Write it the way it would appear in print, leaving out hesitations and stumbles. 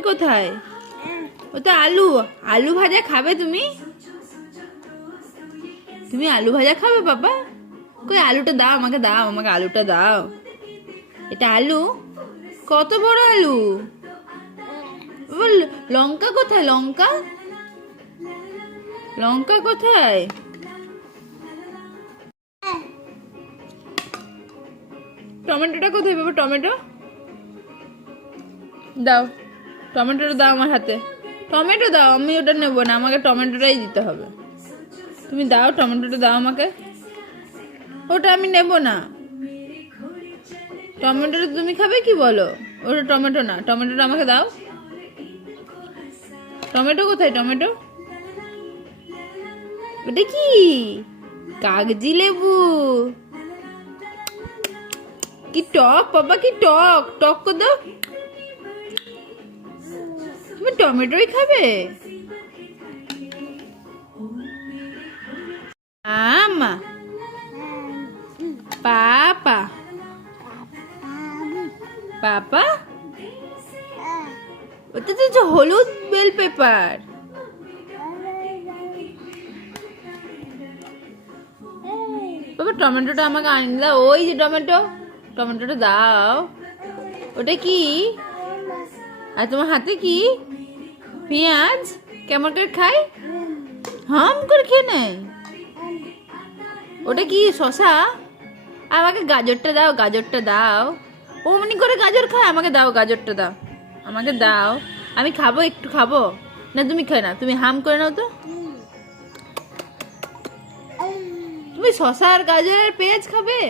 বাঁধাকপি কোথায়? ওটা আলু। আলু ভাজা খাবে তুমি? তুমি আলু ভাজা খাবে বাবা? কই আলুটা দাও, আমাকে দাও, আমাকে আলুটা দাও। এটা আলু? কত বড় আলু? লঙ্কা কোথায়? লঙ্কা, লঙ্কা কোথায়? টমেটোটা কোথায় বাবা? টমেটো দাও, টমেটোটা দাও আমার হাতে। টমেটো দাও, আমি ওটা নেবো না, আমাকে টমেটোটাই দিতে হবে। তুমি দাও, টমেটোটা দাও আমাকে। ওটা আমি নেব না। টমেটোটা তুমি খাবে কি বলো? ওটা টমেটো না, টমেটোটা আমাকে দাও। টমেটো কোথায়? টমেটো ওটা কি? কাগজি লেবু। কি টক বাবা, কি টক, টক করে দাও। তুমি টমেটোই খাবে? আমা পাপা পাপা, ওটা তো হলুদ বেল পেপার। বাবা টমেটোটা আমাকে আনি দাও। ওই যে টমেটো, টমেটোটা দাও। ওটা কি? আর তোমার হাতে কি? পেঁয়াজ। কেমন করে খাই? হাম করে খেয়ে নেয়। ওটা কি শশা? আমাকে গাজরটা দাও, গাজরটা দাও। অমনি করে গাজর খায়, আমাকে দাও, গাজরটা দাও, আমাকে দাও। আমি খাবো, একটু খাবো না। তুমি খাই না, তুমি হাম করে নাও তো। তুমি শশা আর গাজর আর পেঁয়াজ খাবে?